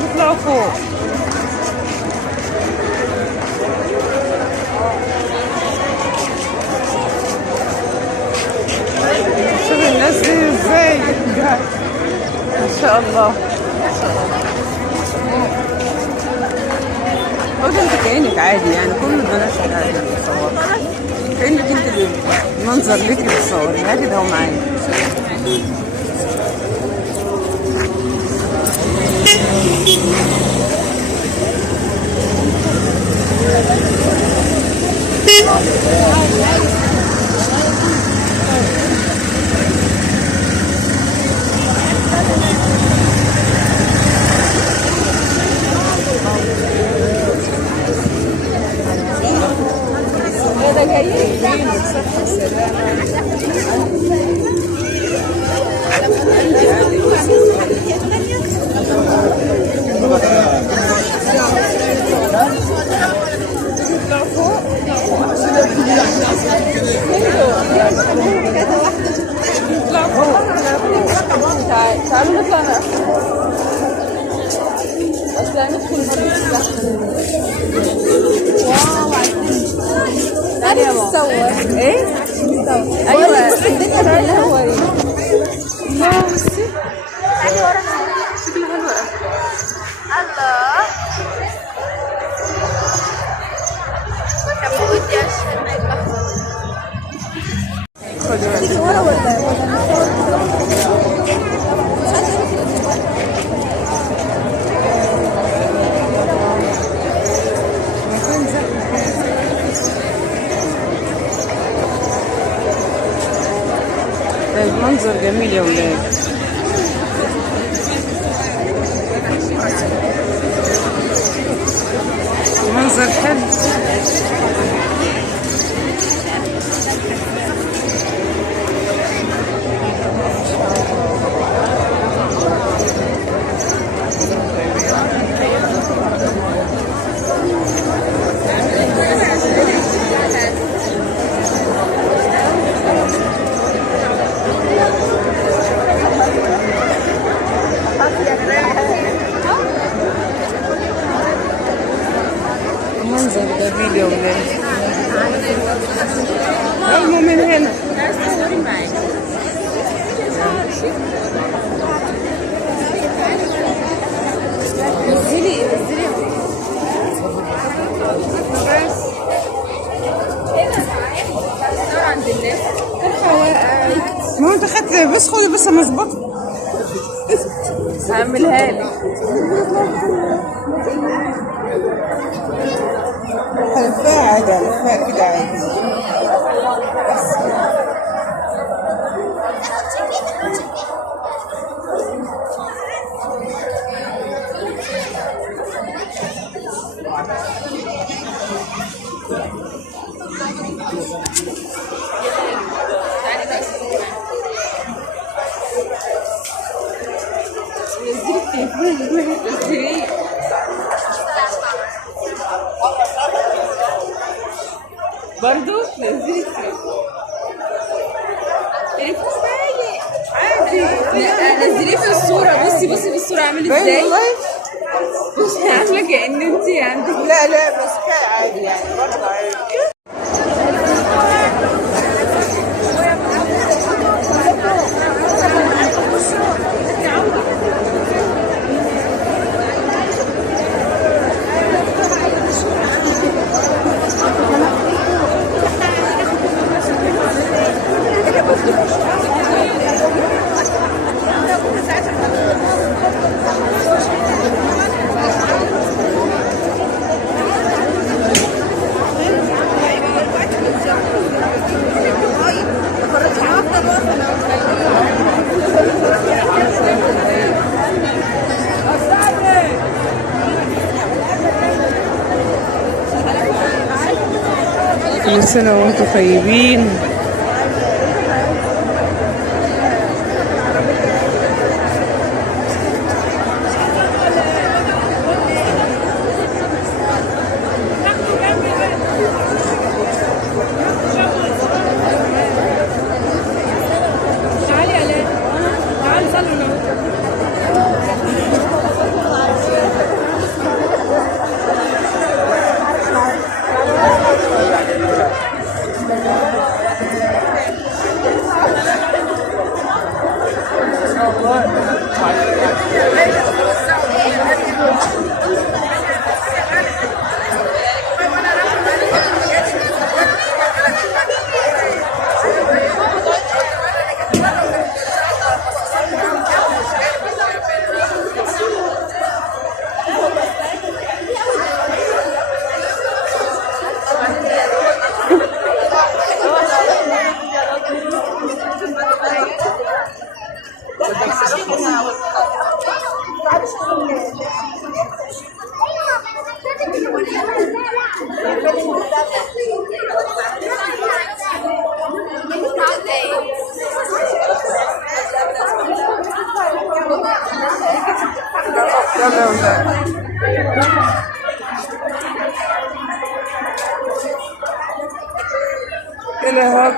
تطلعوا فوق. شوف الناس دي ازاي ما شاء الله. قلت انت كأنك عادي يعني كل البنات عادي بتصور كأنك انت المنظر ليكي بتصوري عادي ده هو معايا. تعالوا نطلع اصل ندخل تعالي نتصور. ايه؟ ايوه الدنيا كلها وري. الله بصي تعالي ورانا شكلها حلوه الله. طب ودي اشوف خدي المنظر جميل يا ولاد. منظر حلو. منظر جميل يا ولاد. المهم من هنا نزلي ما هو انت خدت بس خدي بس مظبوط هعملها لك. الفاء عادي الفاء كده عادي. برضو نزلت تليفون سايق عادي. لا نزليه في الصورة. بصي في الصورة عامل ازاي. بصي عاملة كأن انتي عندك. لا بس كده عادي يعني برضه عادي. كل سنة وانتم طيبين. يلا يا ولاد. كده هوب.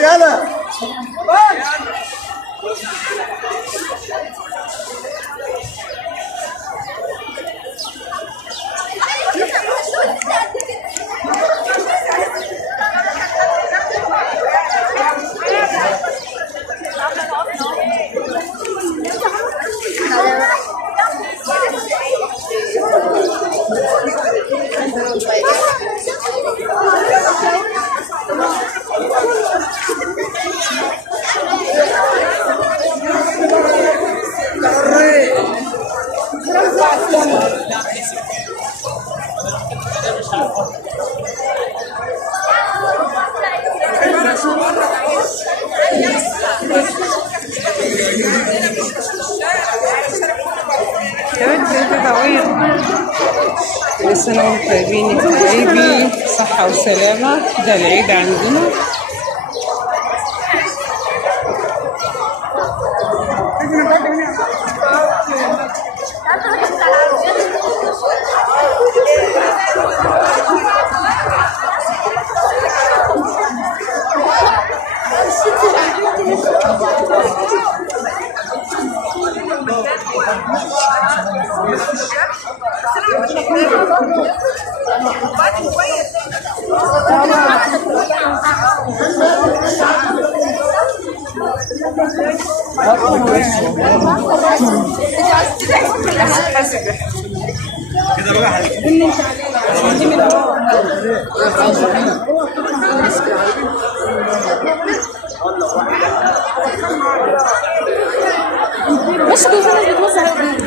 يلا كل سنة وانتم طيبين يا حبايبي، صحة وسلامة. ده العيد عندنا. كده بقى مش كل سنة بتوزع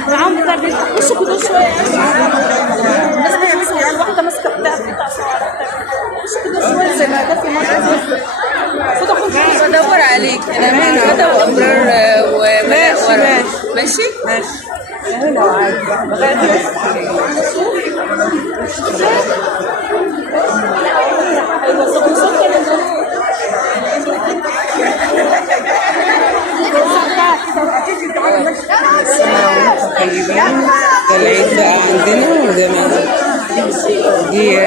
معاهم بتاع مش كل شوية الناس بتمسك يعني واحدة ماسكة بتاع مش كل شوية زي ما ده في مصر. بدور عليك انا من غدا وابرار وماء ورا. ماشي ماشي. لو عايز لغاية طيبين. ده العيد بقى عندنا وده دي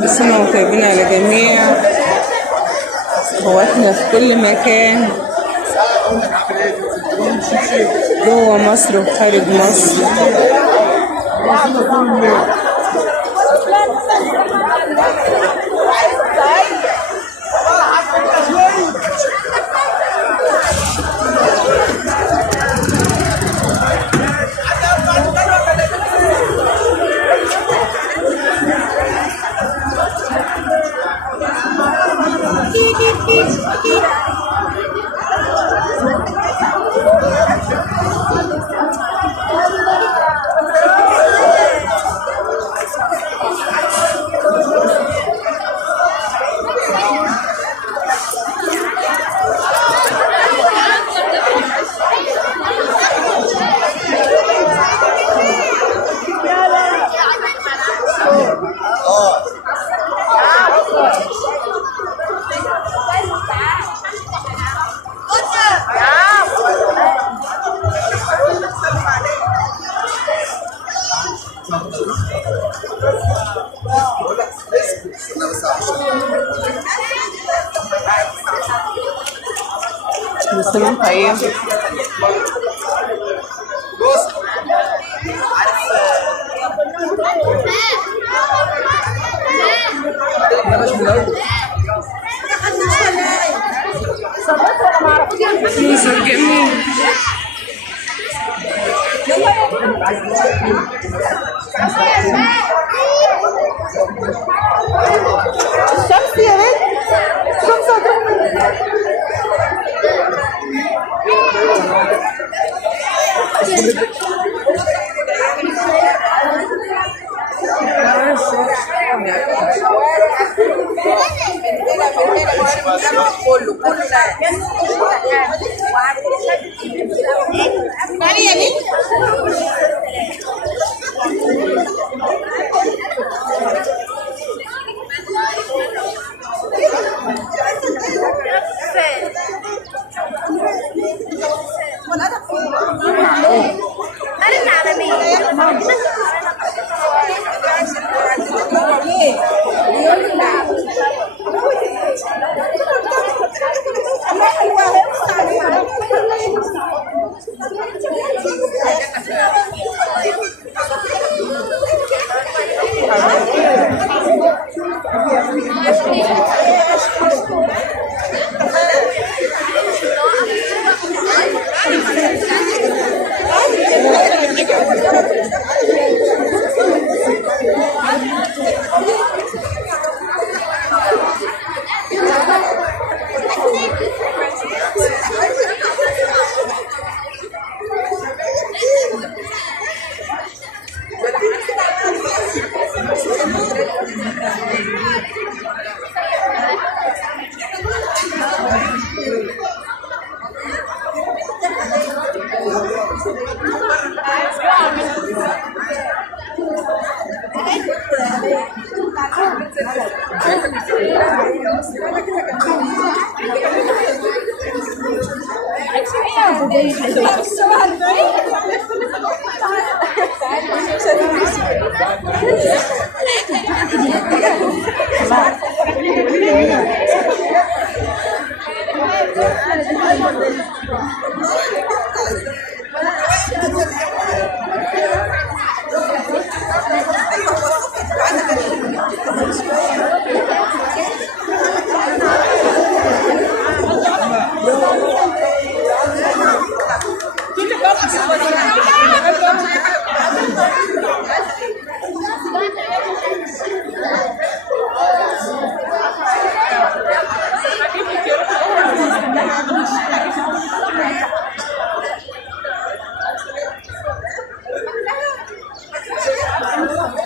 كل سنة وانتم طيبين على جميع اخواتنا في كل مكان جوه مصر وخارج مصر. كل سنة وانت طيب. منظر جميل. الشمس يا بنت، الشمس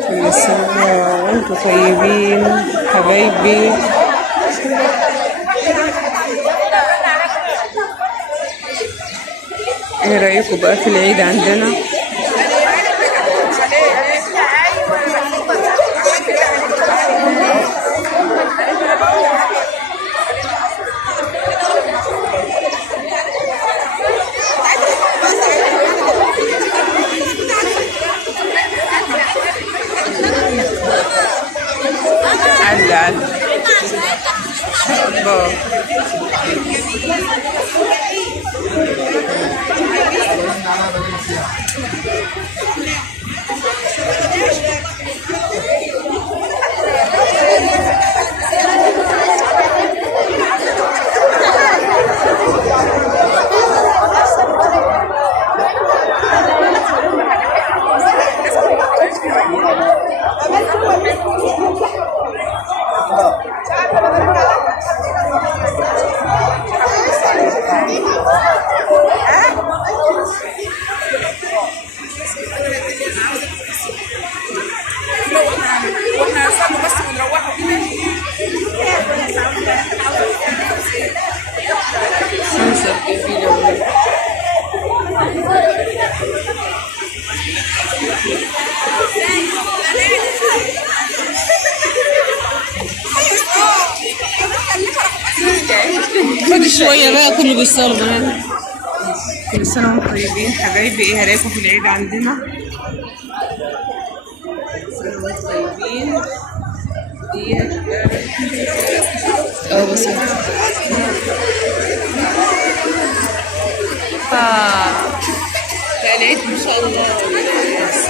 كل سنة وانتم طيبين حبايبي. ايه رأيكم بقى في العيد عندنا؟ على بابا خد شوية بقى كله بيصور بنات. كل سنة وانتم طيبين حبايبي. ايه هلاقيكم في العيد عندنا؟ كل سنة وانتم طيبين. اه بس لا العيد ما شاء الله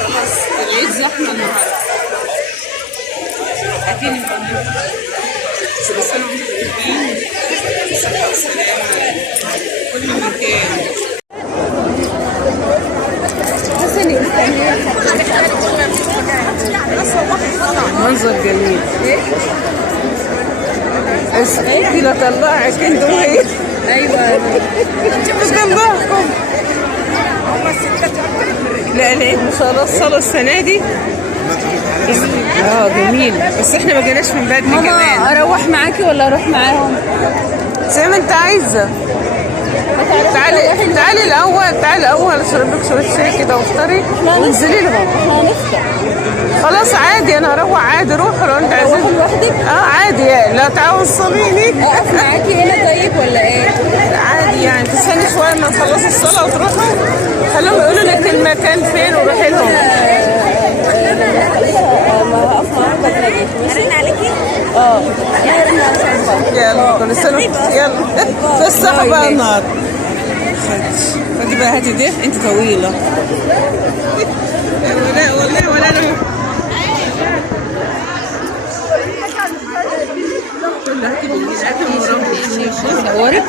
خلاص العيد زحمة النهارده. أكيد كل سنة وانتم طيبين بالصحة والسلامة كل مكان. منظر جميل. اسكتي لا طلعك انتوا وهي. ايوه مش جنبكم. لا العيد ما شاء الله الصلاة السنة دي جميل. جميل بس احنا ما جيناش من بدري كمان. ماما اروح معاكي ولا اروح معاهم؟ زي ما انت عايزة. تعالي الاول اشرب لك شويه شاي كده وافطري وانزلي لهم. احنا هنفطر. خلاص عادي انا هروح عادي. روحوا لو انت عايزين. تروحي لوحدك؟ عادي لا توصليني. اقف معاكي هنا طيب ولا ايه؟ عادي يعني تستني شويه ما نخلص الصلاه وتروحوا. خليهم يقولوا لك المكان فين وروحي لهم. ما هقف معاهم بس هجيب. ماشي عليكي؟ يلا كل سنه يلا فسحوا بقى النهارده. خدي بقى هاتي ده انت طويله. ولا انا صورك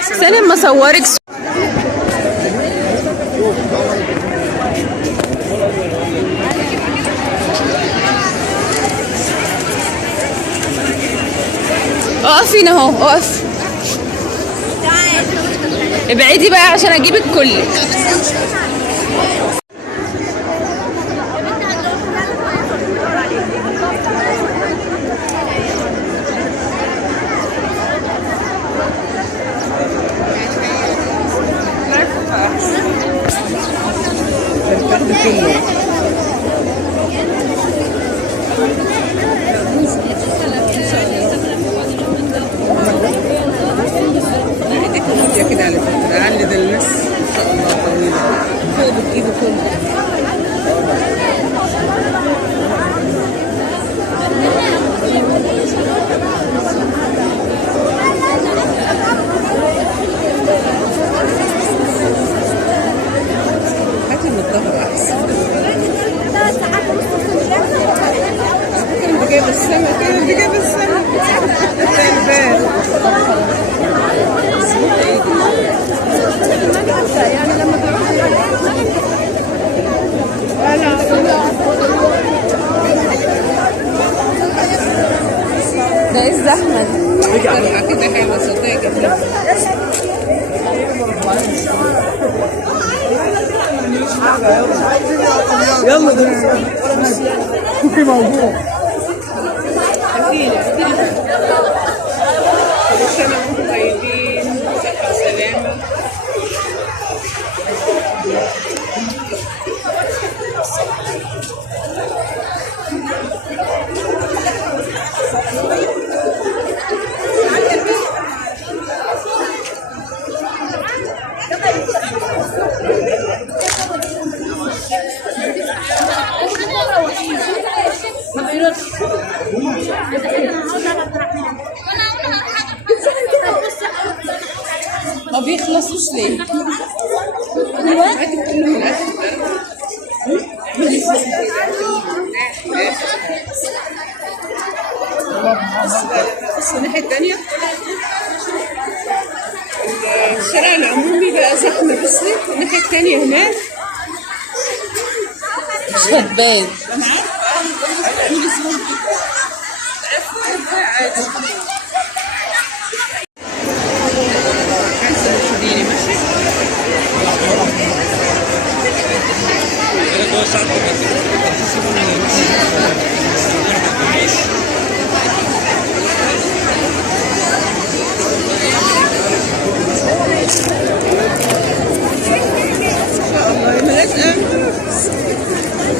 استنى اما اصورك. اقفي هنا اهو اقف. ابعدي بقى عشان اجيبك كلك. كده على فكرة عندي الناس ما شاء الله طويلة فوق بتجيبوا كله. هاتي من الظهر أحسن. انت جايبة السما كده انت جايبة السما البال. يعني لما تروح ده ايه الزحمة دي؟ كده حلوة صدقني جميلة. يلا ده في موضوع كل سنة وانتم طيبين بصحة وسلامة. ما بيخلصوش ليه؟ بص الناحية التانية الشارع العمومي بقى زحمة. بصي الناحية التانية هناك مش هتبان.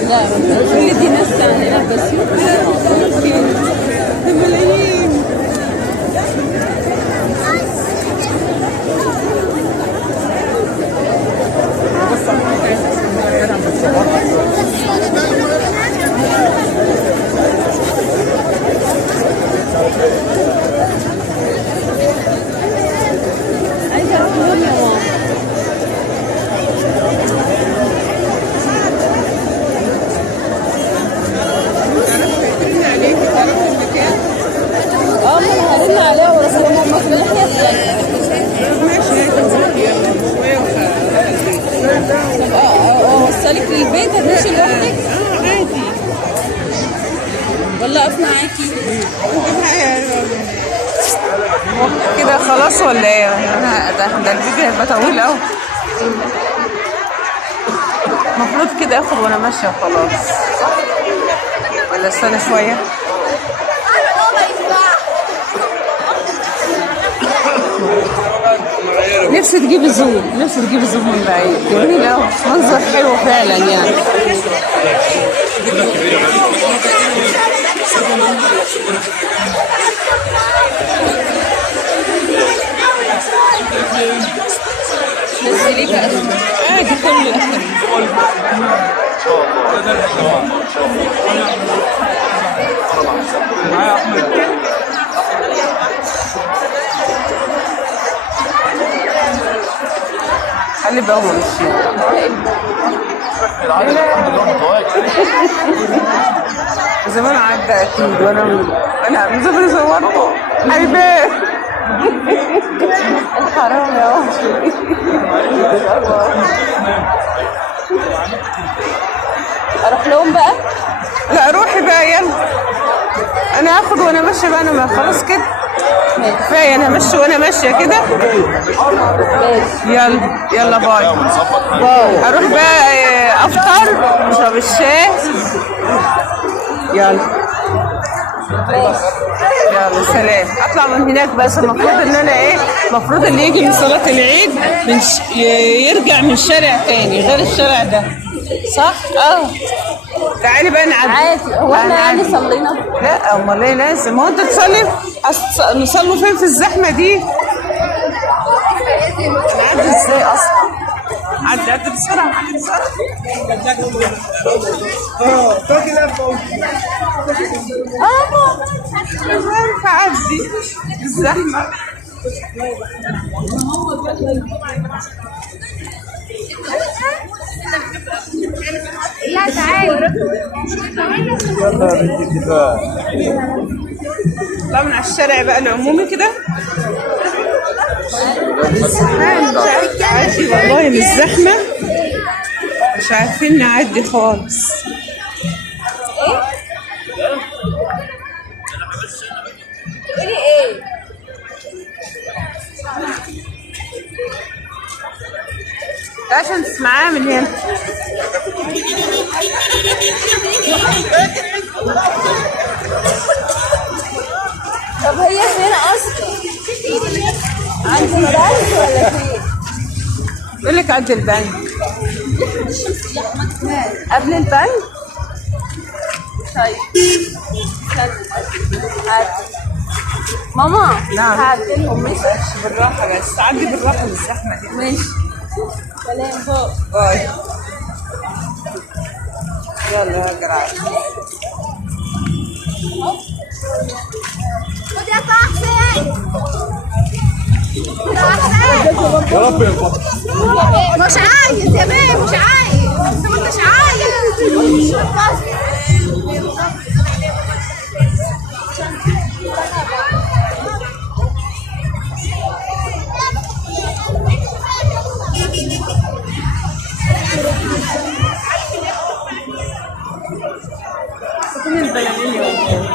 لا كل دي ناس هنا بس ملايين. اوصلك للبيت هتمشي لوحدك؟ عادي. ولا اقف معاكي؟ كده خلاص ولا ايه؟ ده الفيديو هيبقى طويل قوي. المفروض كده اخد وانا ماشيه خلاص، ولا استنى شويه؟ نفسي تجيب زوم، نفسي تجيب زوم من بعيد. جميل قوي، منظر حلو فعلا يعني. نزلي بقى عادي كله اخر. خلي بقى هو ماشي. زمان عدى اكيد، وانا من زمان صورته. حبيبي حرام يا وحشي. اروح لهم بقى؟ لا روحي بقى يلا، انا هاخد وانا ماشيه بقى. انا خلاص كده كفايه، انا ماشيه وانا ماشيه كده. يلا يلا باي. اروح بقى افطر اشرب الشاي. يلا يلا سلام. اطلع من هناك بس. المفروض ان انا ايه، المفروض اللي يجي من صلاه العيد يرجع من شارع تاني غير الشارع ده، صح؟ تعالي بقى نعدي. عادي. هو احنا يعني صلينا؟ لا امال ايه، لازم. هو انت تصلي؟ نصلوا فين في الزحمه دي؟ نعدي ازاي اصلا؟ عدي بسرعه، عدي بسرعه. مش عارفه اعدي الزحمه. لا تعالي. طلع من على الشارع بقى العمومي كده. عادي والله، مش زحمة، مش عارفين نعدي خالص. تقولي ايه؟ عشان تسمعها من هنا. طب هي فين اصلا؟ عند البنك ولا فين؟ بيقول لك عند البنك. قبل البنك. طيب هاتي ماما. نعم. هاتي لهم. ماشي بالراحة بس، عدي بالراحة من الزحمة دي. ماشي. سلام. باي. يلا يا جرعان. خد يا طاحسن. يا رب يا بابا. مش عايز يا بيه، مش عايز. انت ما انتش عايز. فين البلالين يا ولاد؟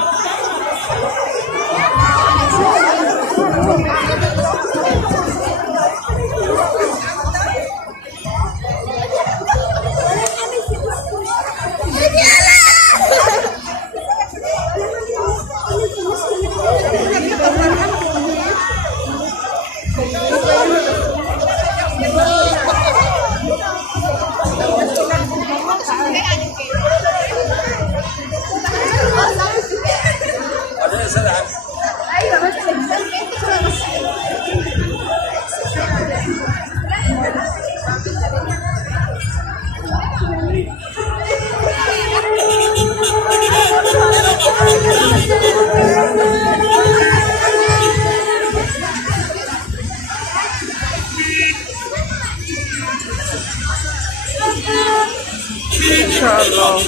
ان شاء الله.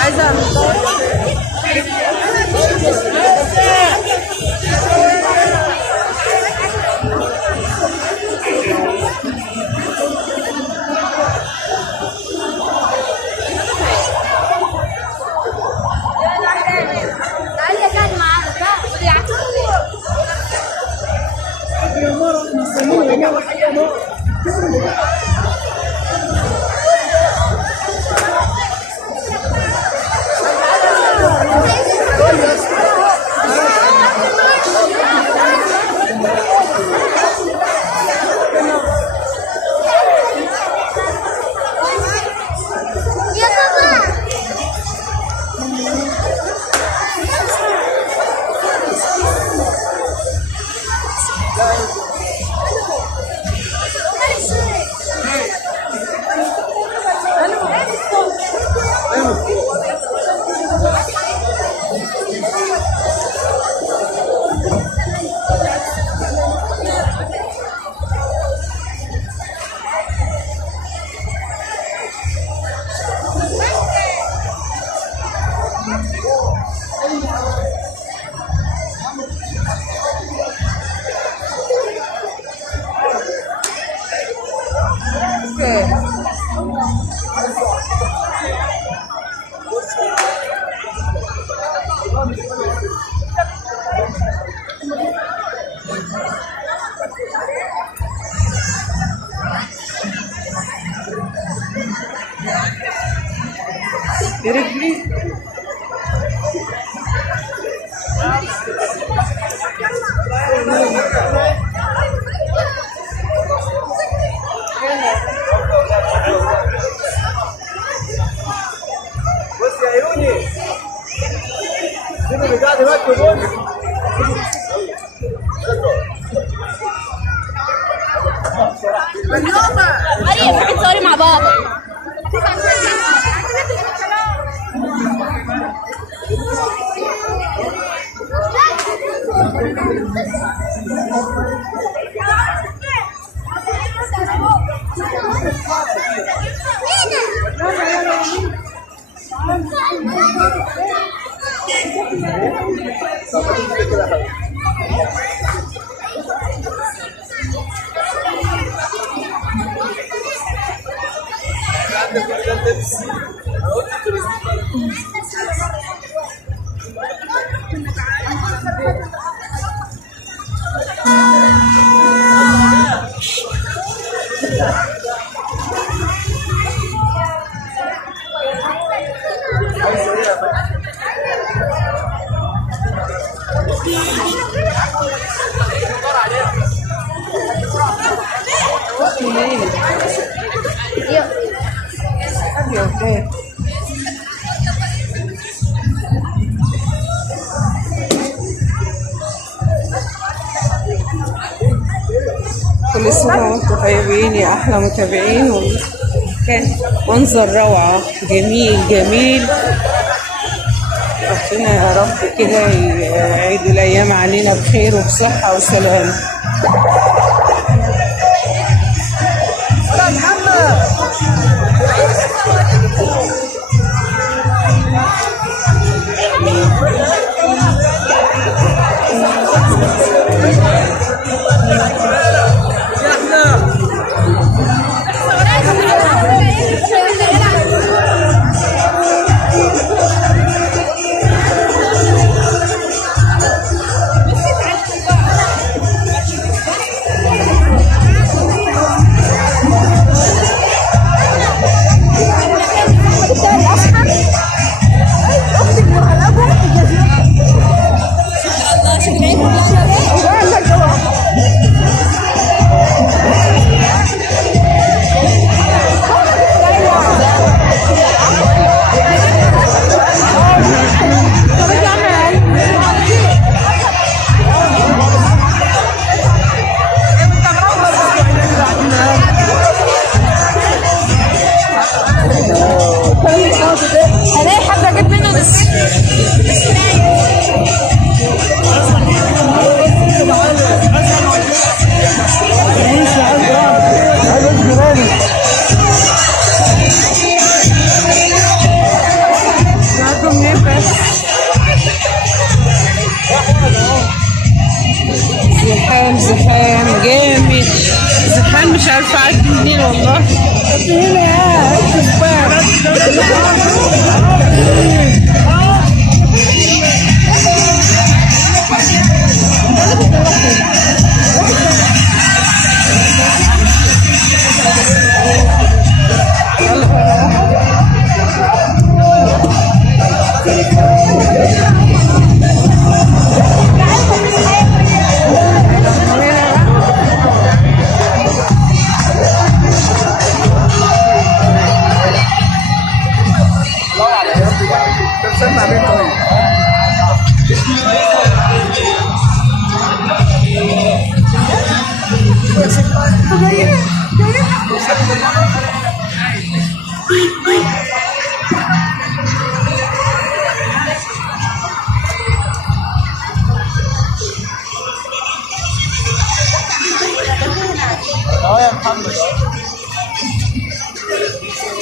عايزة رجلي بص يا عيوني سيب اللي قاعد هناك بص مريم روحي تصوري مع بابا. كل سنة وانتم طيبين يا أحلى متابعين. كان منظر روعة، جميل جميل. ربنا يا رب كده يعيد الأيام علينا بخير وبصحة وسلام. زحام زحام جامد، زحام مش عارفه اعدي منين والله. هنا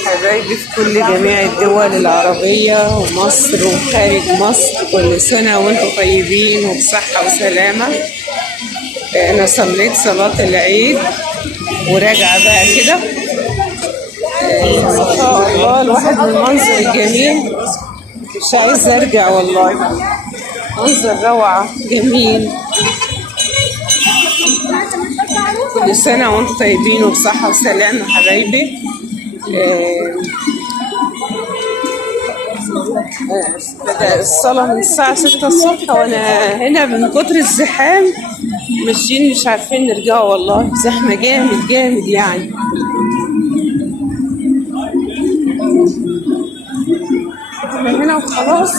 حبايبي في كل جميع الدول العربية ومصر وخارج مصر، كل سنة وانتم طيبين وبصحة وسلامة. أنا صليت صلاة العيد وراجعة بقى كده. ما شاء الله الواحد من المنظر الجميل مش عايز أرجع والله. منظر روعة جميل. كل سنة وانتم طيبين وبصحة وسلامة حبايبي. بدأ الصلاة من الساعة 6 الصبح وأنا هنا من كتر الزحام ماشيين مش عارفين نرجع والله. زحمة جامد جامد يعني. من هنا وخلاص.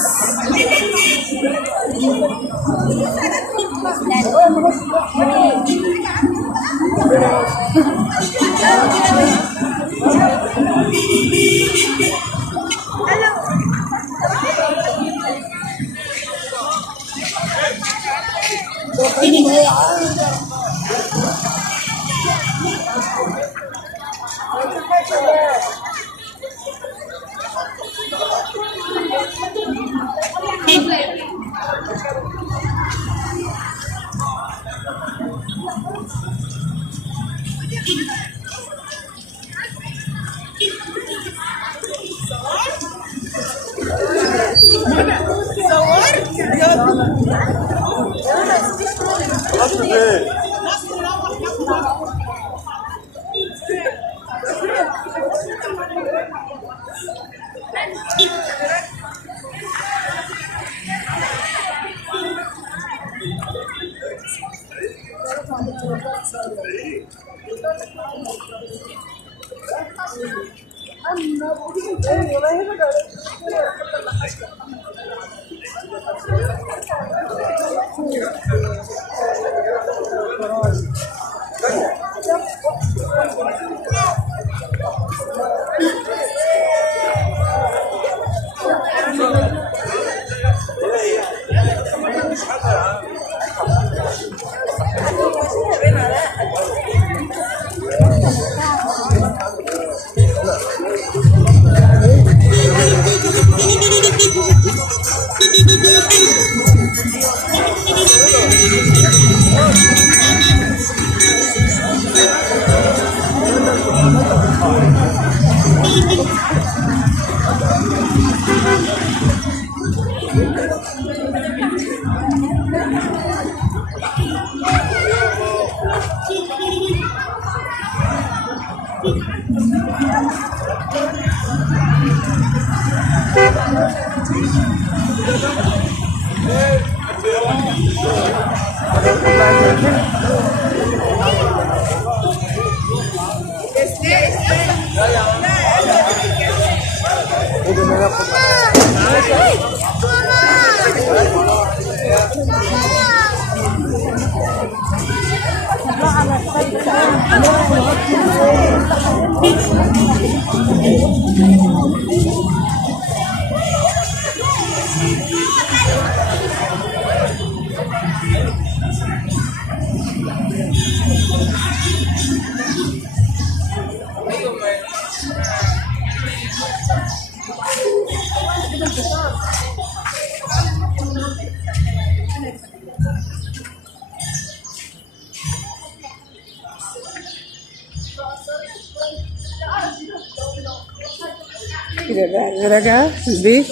كده بقى أنا راجعة البيت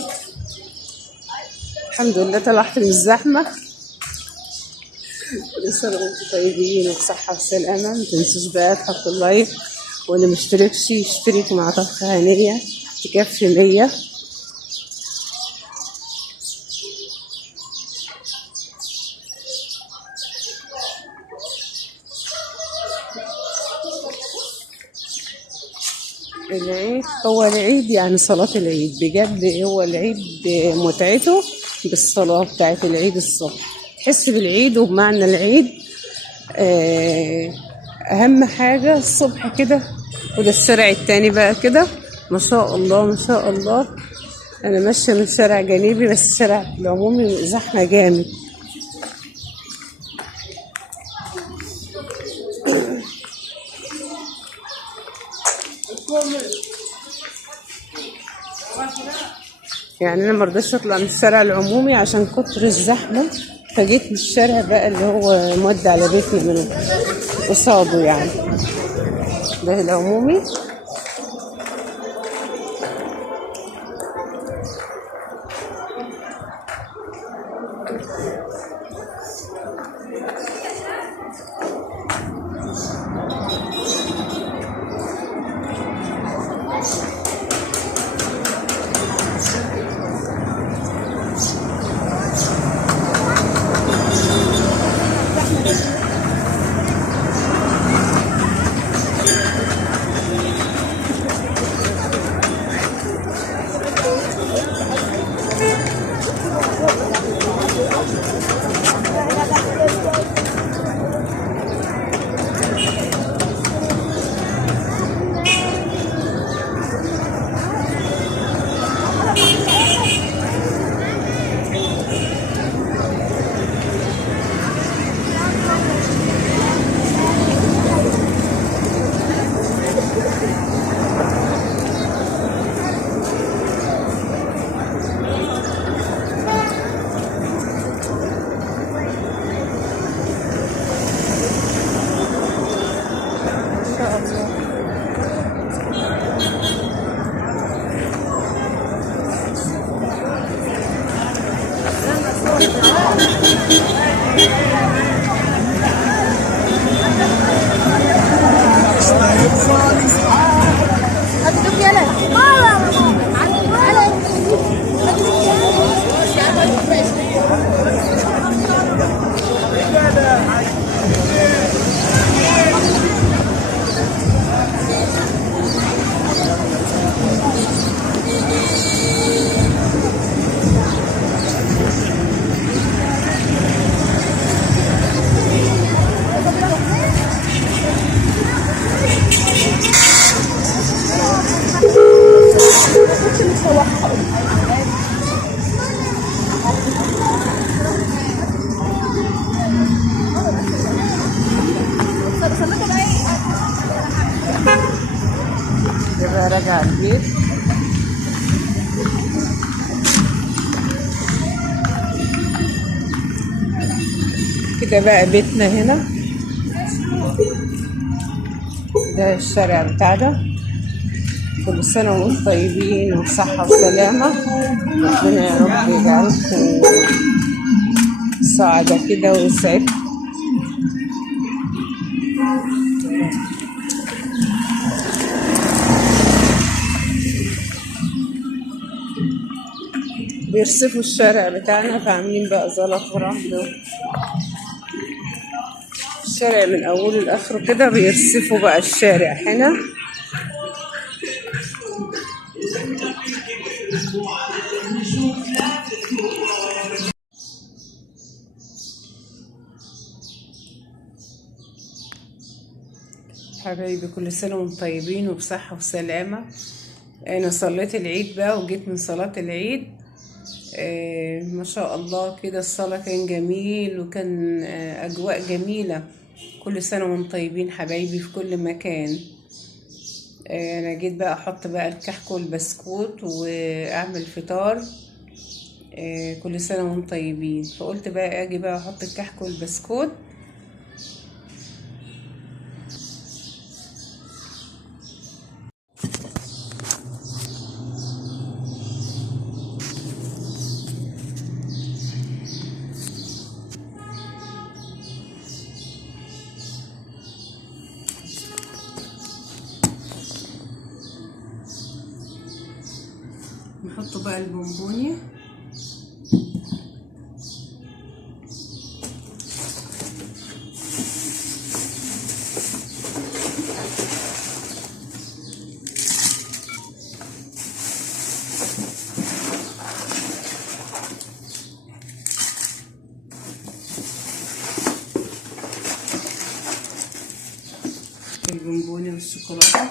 الحمد لله. طلعت من الزحمة. لسه وانتم طيبين وبصحة وسلامة. متنسوش بقى تحطوا اللايك، واللي مشتركش يشترك مع طبخة هنية تكفي 100. العيد هو العيد يعني صلاة العيد بجد. هو العيد متعته بالصلاة بتاعت العيد الصبح. تحس بالعيد وبمعنى العيد. أهم حاجة الصبح كده. وده الشارع التاني بقى كده ما شاء الله ما شاء الله. أنا ماشية من شارع جانبي بس الشارع العمومي زحمة جامد. يعني انا مرضتش اطلع من الشارع العمومي عشان كتر الزحمه، فجيت من الشارع بقى اللي هو مودي على بيتنا من قصاده يعني. ده العمومي. يبقى راجع البيت. كده بقى بيتنا هنا. ده الشارع بتاعنا. كل سنة وانتم طيبين وصحة وسلامة. ربنا يا رب يجعلكم سعادة كده ويسعدكم. بيرصفوا الشارع بتاعنا، فعاملين بقى زلط ورمل. الشارع من اوله لاخره كده بيرصفوا بقى الشارع هنا. حبايبي كل سنة وانتم طيبين وبصحة وسلامة. انا صليت العيد بقى وجيت من صلاة العيد. ما شاء الله كده الصلاة كان جميل، وكان أجواء جميلة. كل سنة وانتم طيبين حبايبي في كل مكان. أنا جيت بقى أحط بقى الكحك والبسكوت وأعمل فطار. كل سنة وانتم طيبين، فقلت بقى أجي بقى أحط الكحك والبسكوت. نحط بقى البونبوني. البونبوني والشوكولاتة.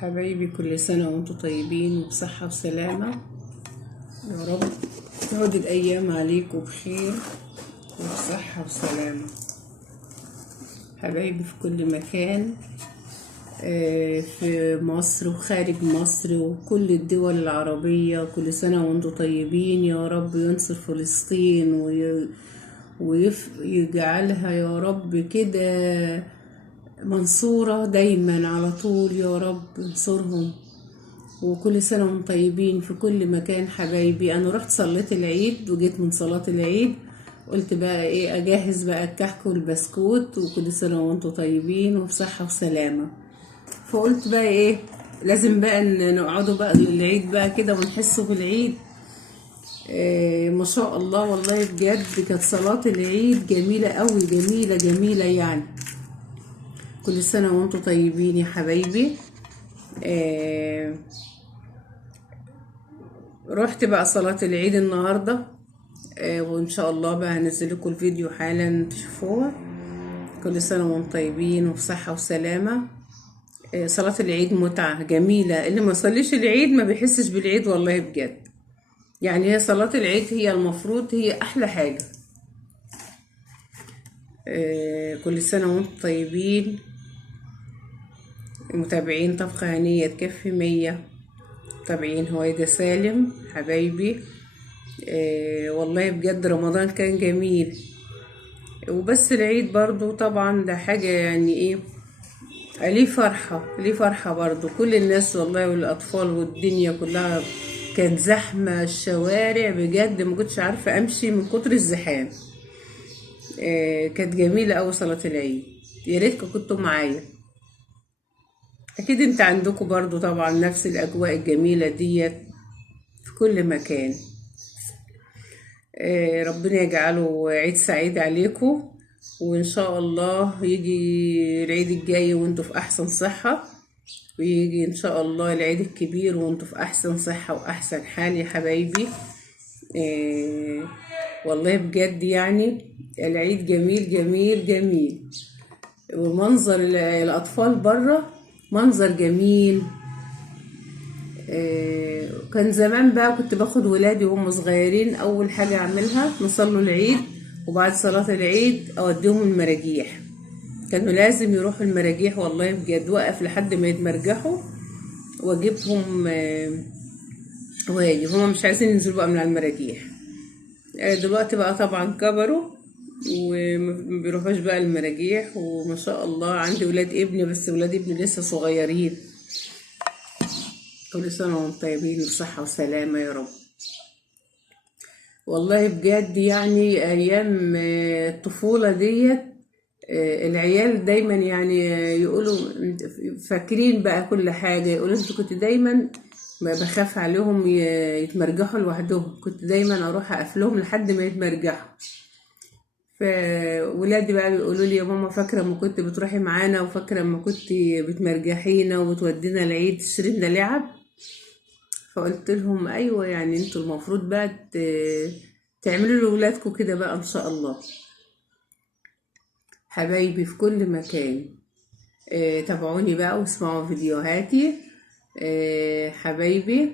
حبايبي كل سنة وانتم طيبين وبصحة وسلامة يا رب. تعود الأيام عليكم بخير وبصحة وسلامة حبايبي في كل مكان، في مصر وخارج مصر وكل الدول العربية. كل سنة وانتم طيبين يا رب. ينصر فلسطين ويجعلها يا رب كده منصورة دايما على طول يا رب. انصرهم وكل سنة وانتم طيبين في كل مكان حبايبي. انا رحت صليت العيد وجيت من صلاة العيد قلت بقى ايه اجهز بقى الكحك والبسكوت، وكل سنة وانتم طيبين وبصحة وسلامة. فقلت بقى ايه لازم بقى نقعدوا بقى للعيد بقى كده ونحسوا بالعيد. ما شاء الله والله بجد كانت صلاة العيد جميلة قوي، جميلة جميلة يعني. كل سنة وانتم طيبين يا حبايبي. رحت بقى صلاة العيد النهاردة، وان شاء الله بقى هنزل لكم الفيديو حالا تشوفوها. كل سنة وانتم طيبين وبصحة وسلامة. صلاة العيد متعة جميلة، اللي ما صليش العيد ما بيحسش بالعيد والله بجد. يعني هي صلاة العيد هي المفروض هي احلى حاجة. كل سنة وانتم طيبين. متابعين طبخة هنية تكفي 100، متابعين هويدا سالم حبايبي. والله بجد رمضان كان جميل، وبس العيد برضو طبعا ده حاجة يعني ايه ليه فرحة برضو. كل الناس والله والأطفال والدنيا كلها كانت زحمة، الشوارع بجد ما كنتش عارفة أمشي من كتر الزحام. كانت جميلة أوي صلاة العيد، يا ريتكم كنتوا معايا. أكيد انت عندكم برضو طبعا نفس الأجواء الجميلة ديت في كل مكان. ربنا يجعله عيد سعيد عليكم، وإن شاء الله يجي العيد الجاي وانتوا في أحسن صحة، ويجي إن شاء الله العيد الكبير وانتوا في أحسن صحة وأحسن حال يا حبايبي. والله بجد يعني العيد جميل جميل جميل، ومنظر الأطفال بره منظر جميل. كان زمان بقى كنت باخد ولادي وهم صغيرين أول حاجة أعملها نصلوا العيد، وبعد صلاة العيد أوديهم المراجيح. كانوا لازم يروحوا المراجيح والله بجد، وقف لحد ما يتمرجحوا واجيبهم واجي. هما مش عايزين ينزلوا بقى من على المراجيح. دلوقتي بقى طبعا كبروا وما بيروحوش بقى المراجيح، وما شاء الله عندي ولاد ابني، بس ولاد ابني لسه صغيرين. كل سنة وانتم طيبين بصحة وسلامة يا رب. والله بجد يعني ايام الطفولة ديت العيال دايما يعني يقولوا فاكرين بقى كل حاجة. يقولوا انتوا كنت دايما بخاف عليهم يتمرجحوا لوحدهم، كنت دايما اروح اقفلهم لحد ما يتمرجحوا. فولادي بقى بيقولوا لي يا ماما فاكرة ما كنت بتروحي معانا، وفاكرة ما كنت بتمرجحينا وتودينا العيد تشتري لنا لعب. فقلت لهم ايوه يعني انتوا المفروض بقى تعملوا لولادكم كده بقى ان شاء الله. حبايبي في كل مكان تابعوني بقى واسمعوا فيديوهاتي. حبايبي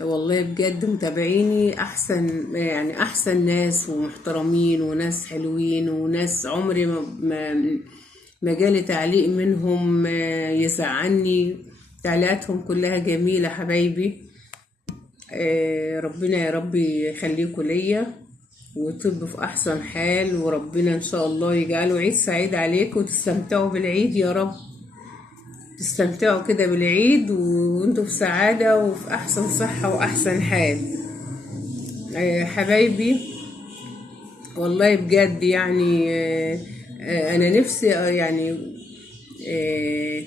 والله بجد متابعيني احسن ناس ومحترمين وناس حلوين وناس عمري ما جالي تعليق منهم يزعلني. تعليقاتهم كلها جميلة حبايبي. ربنا يا رب يخليكم ليا وتبقوا في احسن حال، وربنا ان شاء الله يجعله عيد سعيد عليكم وتستمتعوا بالعيد يا رب. تستمتعوا كده بالعيد وانتوا في سعادة وفي احسن صحة واحسن حال. حبايبي والله بجد يعني انا نفسي يعني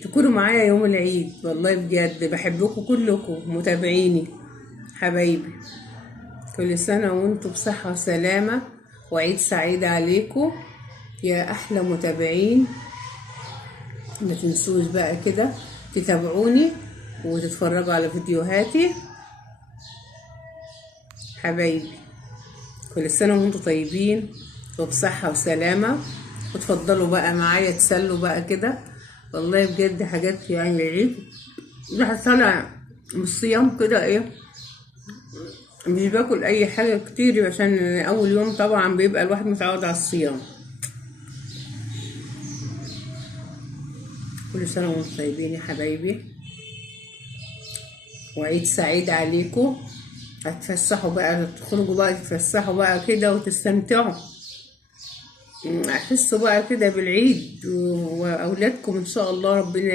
تكونوا معايا يوم العيد. والله بجد بحبكم كلكم متابعيني حبايبي. كل سنة وانتم بصحة وسلامة وعيد سعيد عليكم يا احلى متابعين. ما تنسوش بقى كده تتابعوني وتتفرجوا على فيديوهاتي حبايبي. كل سنة وانتم طيبين وبصحة وسلامة، وتفضلوا بقى معايا تسلوا بقى كده. والله بجد حاجات يعني العيد الواحد طالع من الصيام كده ايه، مش باكل اي حاجة كتير عشان اول يوم طبعا بيبقى الواحد متعود على الصيام. كل سنة وانتم طيبين يا حبايبي، وعيد سعيد عليكم. هتفسحوا بقى، تخرجوا بقى تتفسحوا بقى كده وتستمتعوا، هتحسوا بقى كده بالعيد، واولادكم ان شاء الله ربنا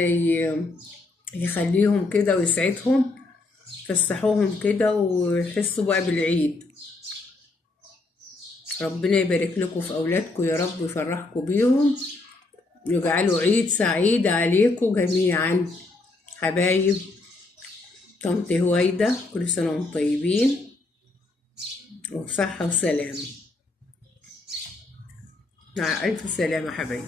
يخليهم كده ويسعدهم، تفسحوهم كده ويحسوا بقى بالعيد. ربنا يبارك لكم في اولادكم يا رب، ويفرحكم بيهم، يجعلوا عيد سعيد عليكم جميعا. حبايب طنط هويدا، كل سنة وانتم طيبين وصحة وسلامة، مع ألف سلامة حبايبي.